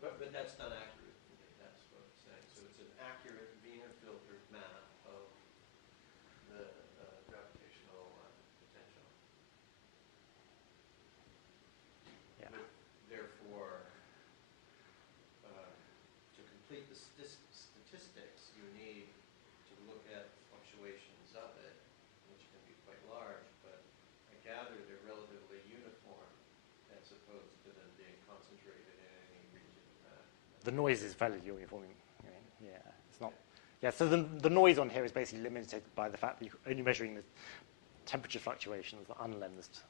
But that's not accurate for me, that's what I'm saying. So it's an accurate Wiener filtered map of the gravitational potential. Yeah. But therefore, to complete the statistics, you need to look at fluctuations of it, which can be quite large, but I gather they're relatively uniform as opposed to them being concentrated in any region of that. The noise is fairly uniform. Yeah, it's not. Yeah, so the noise on here is basically limited by the fact that you're only measuring the temperature fluctuations that are unlensed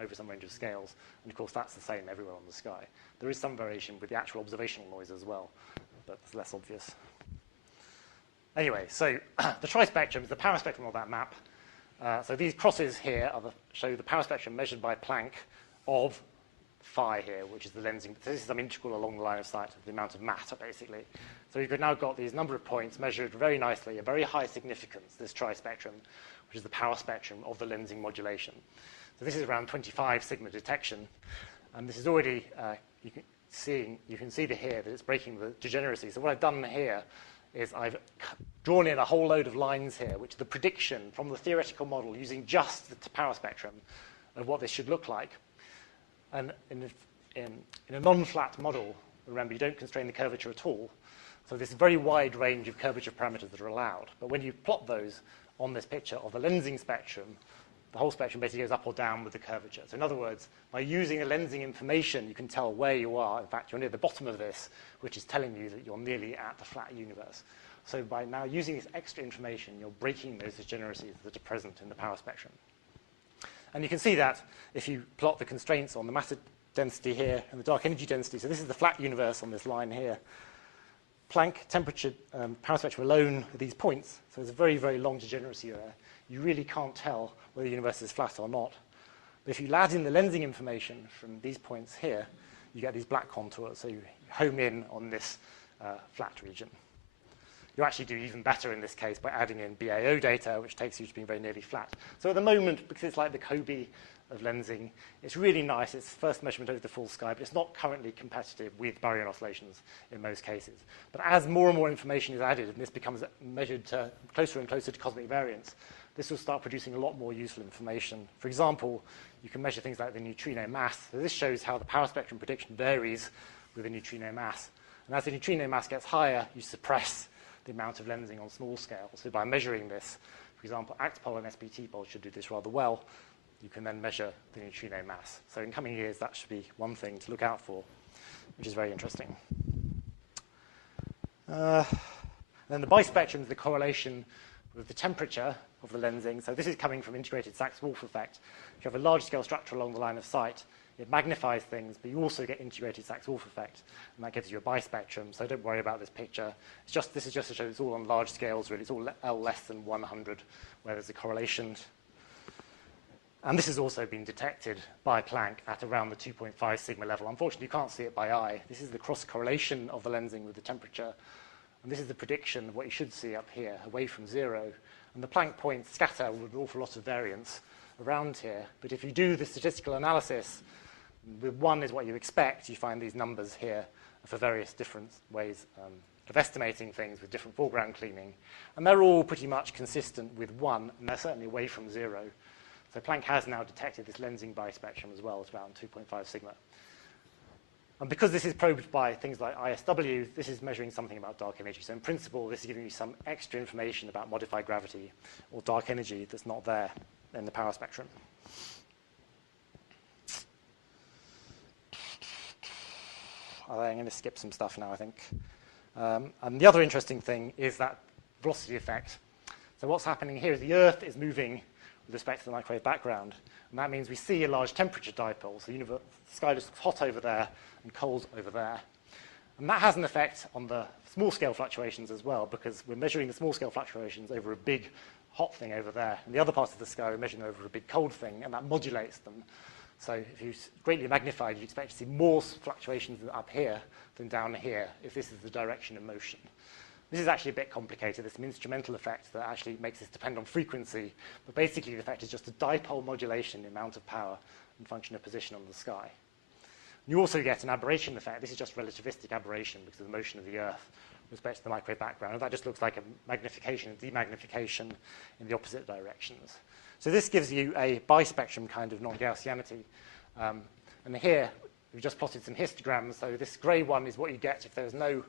over some range of scales, and of course that's the same everywhere on the sky. There is some variation with the actual observational noise as well, but it's less obvious. Anyway, so the trispectrum is the power spectrum of that map. So these crosses here show the power spectrum measured by Planck of phi here, which is the lensing. So this is some integral along the line of sight of the amount of matter, basically. So you've now got these number of points measured very nicely, a very high significance, this trispectrum, which is the power spectrum of the lensing modulation. So this is around 25 sigma detection, and this is already, you can see here that it's breaking the degeneracy. So what I've done here is I've drawn in a whole load of lines here, which are the prediction from the theoretical model using just the power spectrum of what this should look like. And in a non-flat model, remember, you don't constrain the curvature at all. So there's a very wide range of curvature parameters that are allowed. But when you plot those on this picture of the lensing spectrum, the whole spectrum basically goes up or down with the curvature. So in other words, by using the lensing information, you can tell where you are. In fact, you're near the bottom of this, which is telling you that you're nearly at the flat universe. So by now using this extra information, you're breaking those degeneracies that are present in the power spectrum. And you can see that if you plot the constraints on the matter density here and the dark energy density. So this is the flat universe on this line here. Planck temperature power spectrum alone at these points. So there's a very, very long degeneracy there. You really can't tell whether the universe is flat or not. But if you add in the lensing information from these points here, you get these black contours. So you home in on this flat region. You actually do even better in this case by adding in BAO data, which takes you to being very nearly flat. So at the moment, because it's like the Kobe of lensing, it's really nice. It's first measurement over the full sky, but it's not currently competitive with baryon oscillations in most cases. But as more and more information is added, and this becomes measured closer and closer to cosmic variance, this will start producing a lot more useful information. For example, you can measure things like the neutrino mass. So this shows how the power spectrum prediction varies with the neutrino mass. And as the neutrino mass gets higher, you suppress the amount of lensing on small scale. So by measuring this, for example, ACTPOL and SPT-POL should do this rather well. You can then measure the neutrino mass. So in coming years, that should be one thing to look out for, which is very interesting. Then the bispectrum is the correlation with the temperature of the lensing. So this is coming from integrated Sachs-Wolf effect. If you have a large-scale structure along the line of sight, it magnifies things, but you also get integrated Sachs-Wolf effect, and that gives you a bispectrum. So don't worry about this picture. This is just to show it's all on large scales, really. It's all L less than 100, where there's a correlation. And this has also been detected by Planck at around the 2.5 sigma level. Unfortunately, you can't see it by eye. This is the cross-correlation of the lensing with the temperature. And this is the prediction of what you should see up here, away from 0. And the Planck points scatter with an awful lot of variance around here. But if you do the statistical analysis, with 1 is what you expect, you find these numbers here for various different ways of estimating things with different foreground cleaning. And they're all pretty much consistent with 1, and they're certainly away from 0. So Planck has now detected this lensing bispectrum as well. It's around 2.5 sigma. And because this is probed by things like ISW, this is measuring something about dark energy. So in principle, this is giving you some extra information about modified gravity or dark energy that's not there in the power spectrum. I'm going to skip some stuff now, I think. And the other interesting thing is that velocity effect. So what's happening here is the Earth is moving with respect to the microwave background. And that means we see a large temperature dipole. So the sky just looks hot over there and cold over there. And that has an effect on the small-scale fluctuations as well, because we're measuring the small-scale fluctuations over a big hot thing over there. And the other parts of the sky we're measuring over a big cold thing, and that modulates them. So if you greatly magnified, you'd expect to see more fluctuations up here than down here if this is the direction of motion. This is actually a bit complicated. There's some instrumental effect that actually makes this depend on frequency. But basically, the effect is just a dipole modulation, the amount of power, and function of position on the sky. You also get an aberration effect. This is just relativistic aberration because of the motion of the Earth with respect to the microwave background. And that just looks like a magnification and demagnification in the opposite directions. So this gives you a bispectrum kind of non-Gaussianity. And here, we've just plotted some histograms. So this grey one is what you get if there's no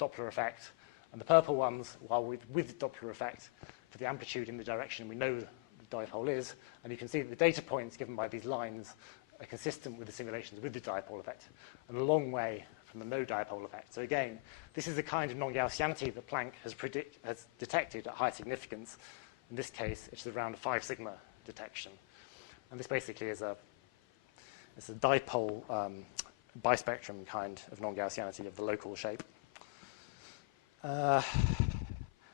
Doppler effect. And the purple ones, while with Doppler effect, for the amplitude in the direction we know the dipole is. And you can see that the data points given by these lines are consistent with the simulations with the dipole effect, and a long way from the no dipole effect. So again, this is the kind of non-Gaussianity that Planck has detected at high significance. In this case, it's around a 5 sigma detection. And this basically is a dipole bispectrum kind of non-Gaussianity of the local shape. And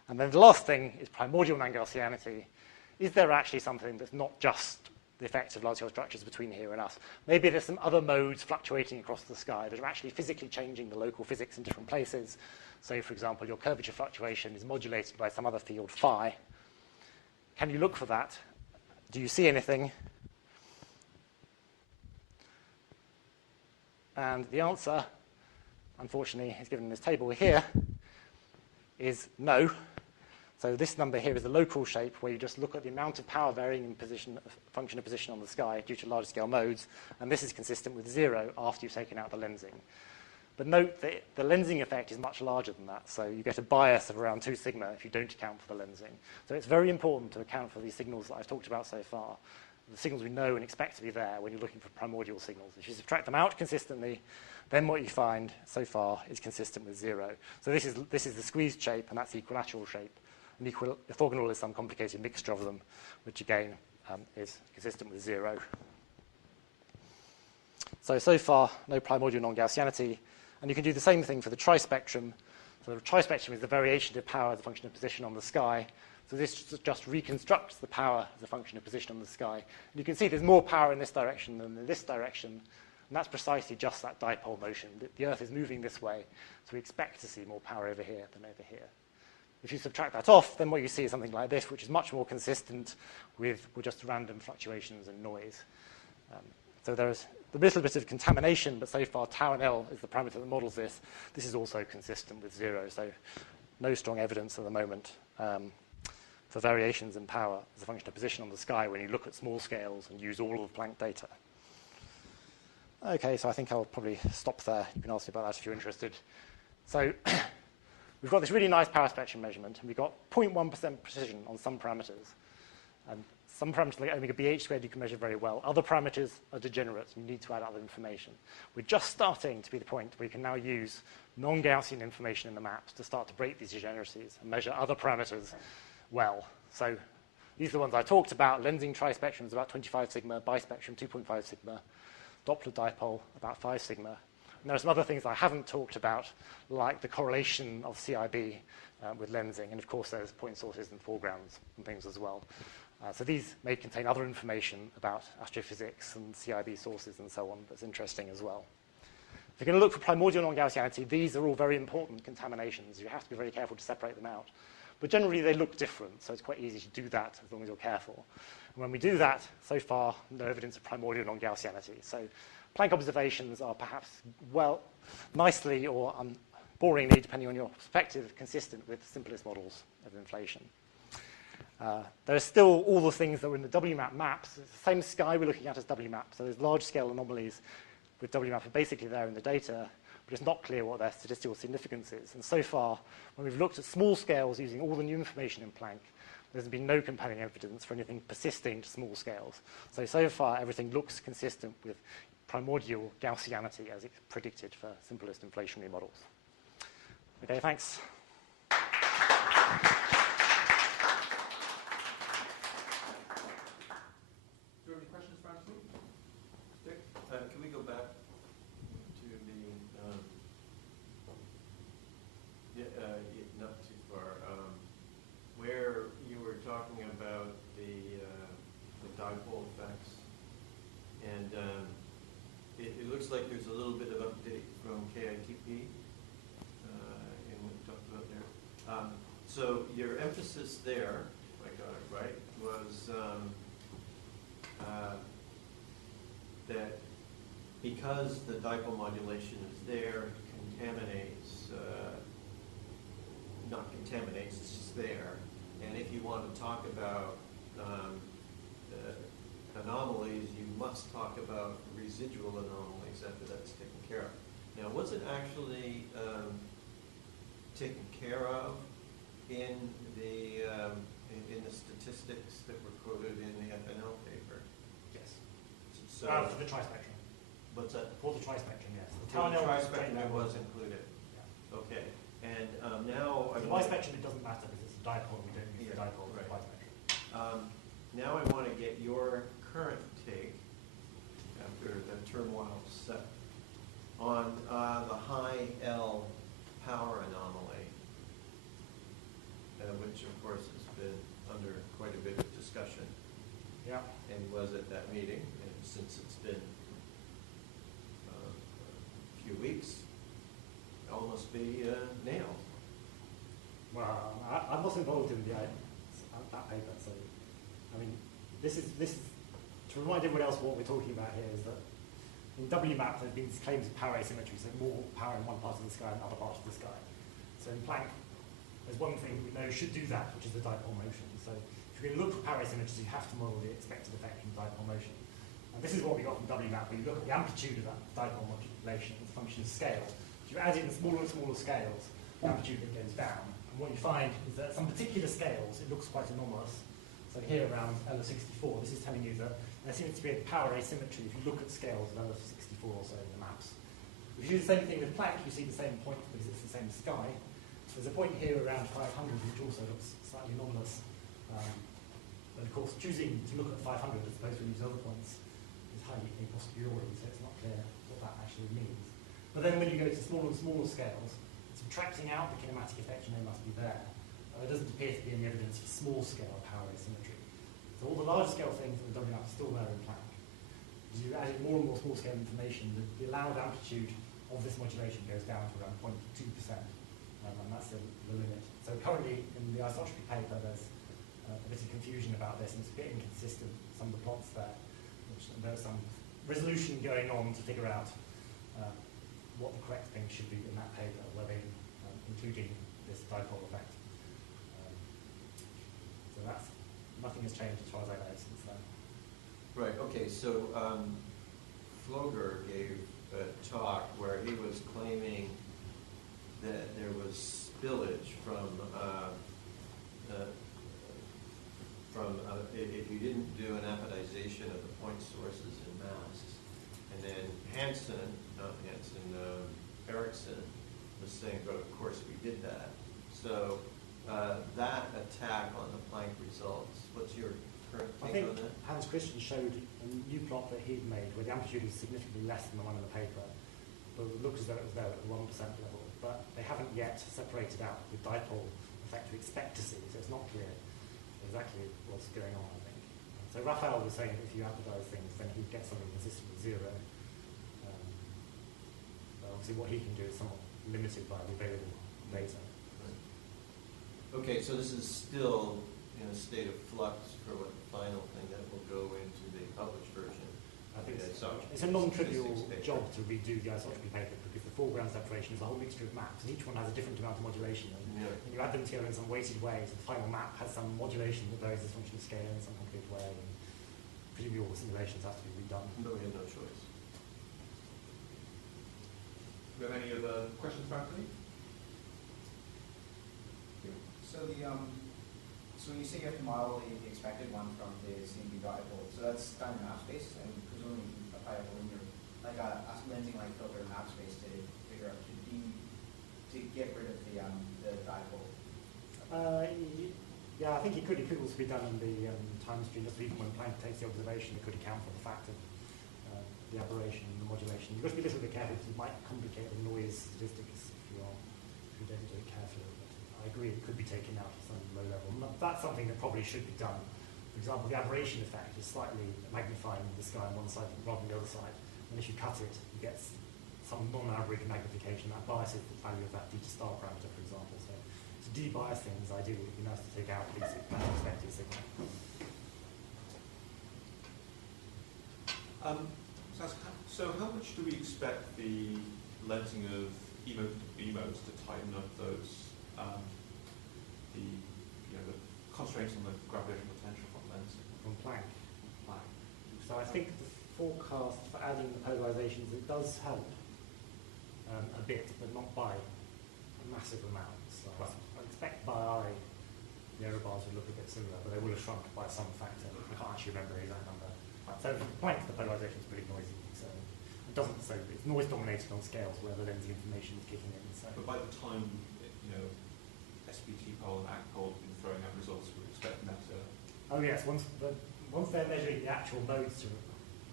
then the last thing is primordial non-Gaussianity. Is there actually something that's not just the effect of large-scale structures between here and us? Maybe there's some other modes fluctuating across the sky that are actually physically changing the local physics in different places. So, for example, your curvature fluctuation is modulated by some other field, phi. Can you look for that? Do you see anything? And the answer, unfortunately, is given in this table here, is no. So this number here is the local shape, where you just look at the amount of power varying in position, function of position on the sky due to large-scale modes, and this is consistent with 0 after you've taken out the lensing. But note that the lensing effect is much larger than that, so you get a bias of around 2 sigma if you don't account for the lensing. So it's very important to account for these signals that I've talked about so far, the signals we know and expect to be there when you're looking for primordial signals. If you subtract them out consistently, then what you find so far is consistent with 0. So this is the squeezed shape, and that's the equilateral shape. And orthogonal is some complicated mixture of them, which again is consistent with 0. So far, no primordial non-Gaussianity. And you can do the same thing for the trispectrum. So the trispectrum is the variation of power as a function of position on the sky. So this just reconstructs the power as a function of position on the sky. And you can see there's more power in this direction than in this direction. And that's precisely just that dipole motion. The Earth is moving this way, so we expect to see more power over here than over here. If you subtract that off, then what you see is something like this, which is much more consistent with just random fluctuations and noise. So there's a little bit of contamination, but so far tau and L is the parameter that models this. This is also consistent with 0, so no strong evidence at the moment for variations in power as a function of position on the sky when you look at small scales and use all of the Planck data. Okay, so I think I'll probably stop there. You can ask me about that if you're interested. So we've got this really nice power spectrum measurement, and we've got 0.1% precision on some parameters. And some parameters like omega BH squared you can measure very well. Other parameters are degenerate, and you need to add other information. We're just starting to be the point where you can now use non-Gaussian information in the maps to start to break these degeneracies and measure other parameters well. So these are the ones I talked about. Lensing trispectrum is about 25 sigma, bispectrum 2.5 sigma, Doppler dipole about 5 sigma. And there are some other things I haven't talked about, like the correlation of CIB with lensing. And of course, there's point sources and foregrounds and things as well. So these may contain other information about astrophysics and CIB sources and so on that's interesting as well. If you're going to look for primordial non-Gaussianity, these are all very important contaminations. You have to be very careful to separate them out. But generally, they look different, so it's quite easy to do that as long as you're careful. And when we do that, so far, no evidence of primordial non-Gaussianity. So Planck observations are perhaps, well, nicely or boringly, depending on your perspective, consistent with simplest models of inflation. There are still all the things that were in the WMAP maps. It's the same sky we're looking at as WMAP. So there's large-scale anomalies with WMAP are basically there in the data, but it's not clear what their statistical significance is. And so far, when we've looked at small scales using all the new information in Planck, there's been no compelling evidence for anything persisting to small scales. So far, everything looks consistent with primordial Gaussianity as it's predicted for simplest inflationary models. Okay, thanks. Do you have any questions for Antony? Dick? Can we go back to the, not too far, where you were talking about the dipole effects, and it looks like there's a little bit of update from KITP in what we talked about there. So your emphasis there, if I got it right, was that because the dipole modulation is there, contaminates, not contaminates, it's just there. And if you want to talk about anomalies, you must talk about residual anomalies after that's taken care of. Now, was it actually taken care of in the statistics that were quoted in the FNL paper? Yes. So For the trispectrum. what's that? For the trispectrum, yes. For the trispectrum, it was included. Yeah. Okay. And now For the bispectrum, it doesn't matter because it's a dipole. We don't use the dipole for the right. bispectrum. Now I want to get your current take, after the turmoil set, on the high L power anomaly, which of course has been under quite a bit of discussion. Yeah. And was at that meeting, and since it's been a few weeks, almost be nailed. Well, I'm not involved in that paper, so I mean, this is to remind everyone else what we're talking about here is that in WMAP there's been these claims of power asymmetry, so more power in one part of the sky than other parts of the sky. So in Planck, there's one thing we know should do that, which is the dipole motion. So if you're going to look for power asymmetries, you have to model the expected effect from dipole motion. And this is what we got from WMAP, where you look at the amplitude of that dipole modulation as a function of scale. If you add in smaller and smaller scales, the amplitude that goes down. And what you find is that some particular scales, it looks quite anomalous. So here around L64, this is telling you that there seems to be a power asymmetry if you look at scales of L64 or so in the maps. If you do the same thing with Planck, you see the same point because it's the same sky. There's a point here around 500 which also looks slightly anomalous. But of course, choosing to look at 500 as opposed to these other points is highly a posteriori, so it's not clear what that actually means. But then when you go to smaller and smaller scales, subtracting out the kinematic effect, you know, must be there. There doesn't appear to be any evidence for small-scale power asymmetry. So all the large-scale things in the WMAP are still there in Planck. As you add in more and more small-scale information, the allowed amplitude of this modulation goes down to around 0.2%, and that's the limit. So currently, in the isotropy paper, there's a bit of confusion about this, and it's a bit inconsistent, some of the plots there. There's some resolution going on to figure out what the correct thing should be in that paper, where they including this dipole effect. So that's, nothing has changed as far as I know since then. Right, okay, so Floger gave a talk where he was claiming that there was spillage from if you didn't do an apodization of the point sources and masks. And then Erickson was saying, but of course we did that. So that attack on the think on that? Hans Christian showed a new plot that he'd made where the amplitude is significantly less than the one in the paper, but it looks as though it was there at the 1% level. But they haven't yet separated out the dipole effect we expect to see, so it's not clear exactly what's going on, I think. So Raphael was saying that if you amplify things, then he'd get something consistent with zero. But obviously what he can do is somewhat limited by the available data. Okay, so this is still in a state of flux for what the final thing that will go into the published version. I think So it's a non-trivial statistics paper. job to redo the isotropy paper because the foreground separation is a whole mixture of maps, and each one has a different amount of modulation. And Yeah. when you add them together in some weighted way, so the final map has some modulation that varies as a function of scale in some complicated way, and presumably all the simulations have to be redone. But we have no choice. Do we have any other questions for Anthony? So when you say you have to model the expected one from the CMB dipole, so that's done in map space, and presumably you can apply a linear, like a lensing like filter in map space to figure out to get rid of the dipole. Yeah, I think it could also be done in the time stream, just even when Planck takes the observation, it could account for the fact of the aberration and the modulation. You've got to be a little bit careful because it might complicate the noise statistics if you don't do it carefully. But I agree it could be taken out at some low level. And that's something that probably should be done. For example, the aberration effect is slightly magnifying the sky on one side rather than the other side. And if you cut it, you get some non-average magnification. That biases the value of that theta star parameter, for example. So to de-bias things, ideally, it would be nice to take out these unexpected signal. So how much do we expect the lensing of EMOs to tighten up those the constraints on the gravitational potential from lensing? From Planck. Planck. So I think the forecast for adding the polarizations, it does help a bit, but not by a massive amount. So I expect by eye the error bars would look a bit similar, but they will have shrunk by some factor. I can't actually remember the exact number. So for Planck, the polarization is pretty noisy. So it doesn't. So it's noise dominated on scales where the lensing information is kicking in. So. But by the time SPT pole and ACT pole have been throwing out results, we're expecting that to. Oh yes, once they're measuring the actual modes to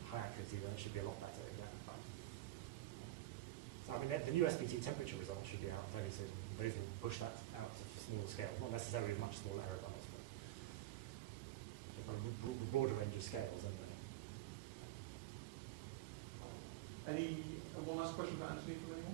high accuracy, then it should be a lot better. Yeah. So I mean, the new SPT temperature results should be out fairly soon. Those will push that out to smaller scales, not necessarily much smaller error bars, but a broader range of scales. Any one last question for Anthony from anyone?